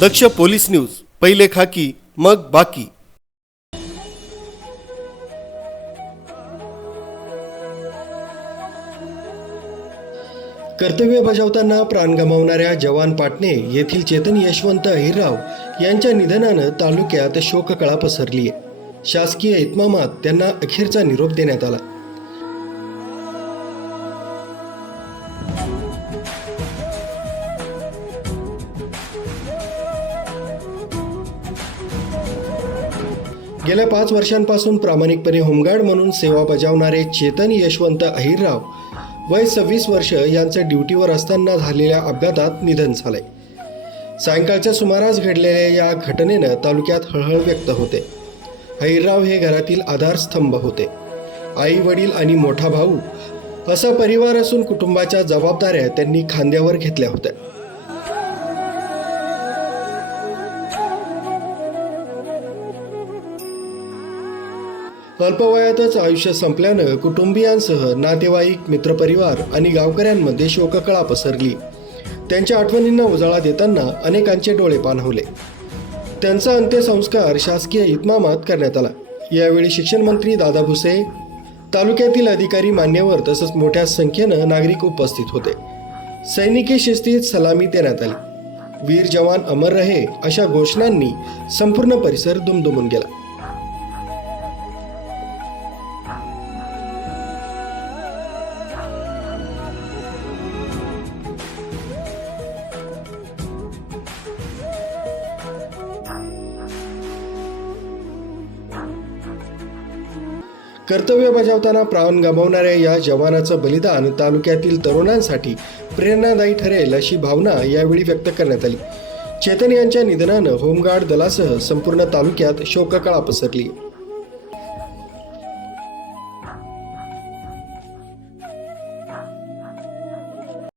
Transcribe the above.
दक्ष police news पहिले खाकी मग बाकी. कर्तव्य बजावताना प्राण गमावणाऱ्या जवान पाटणे येथील चेतन यशवंत अहिरराव यांच्या निधनानं तालुक्यात शोककळा पसरली आहे शासकीय इतमामात त्यांना अखेरचा निरोप देण्यात आला. गेल्या पाच वर्षांपासून प्रामाणिकपणे होमगार्ड म्हणून सेवा बजावणारे चेतन यशवंत अहिरराव वय सव्वीस वर्ष यांचं ड्युटीवर असताना झालेल्या अपघातात निधन झालंय. सायंकाळच्या सुमारास घडलेल्या या घटनेनं तालुक्यात हळहळ व्यक्त होते. अहिरराव हे घरातील आधारस्तंभ होते. आई वडील आणि मोठा भाऊ असा परिवार असून कुटुंबाच्या जबाबदाऱ्या त्यांनी खांद्यावर घेतल्या होत्या. अल्पवयातच आयुष्य संपल्यानं कुटुंबियांसह नातेवाईक मित्रपरिवार आणि गावकऱ्यांमध्ये शोककळा पसरली. त्यांच्या आठवणींना उजाळा देताना अनेकांचे डोळे पाणवले. त्यांचा अंत्यसंस्कार शासकीय इतमामात करण्यात आला. यावेळी शिक्षण मंत्री दादा भुसे तालुक्यातील अधिकारी मान्यवर तसंच मोठ्या संख्येनं नागरिक उपस्थित होते. सैनिकी शिस्तीत सलामी देण्यात आली. वीर जवान अमर रहे अशा घोषणांनी संपूर्ण परिसर दुमदुमून गेला. कर्तव्य बजावताना प्राण गमावणाऱ्या या जवानाचं बलिदान तालुक्यातील तरुणांसाठी प्रेरणादायी ठरेल अशी भावना यावेळी व्यक्त करण्यात आली. चेतन यांच्या निधनानं होमगार्ड दलासह संपूर्ण तालुक्यात शोककळा पसरली.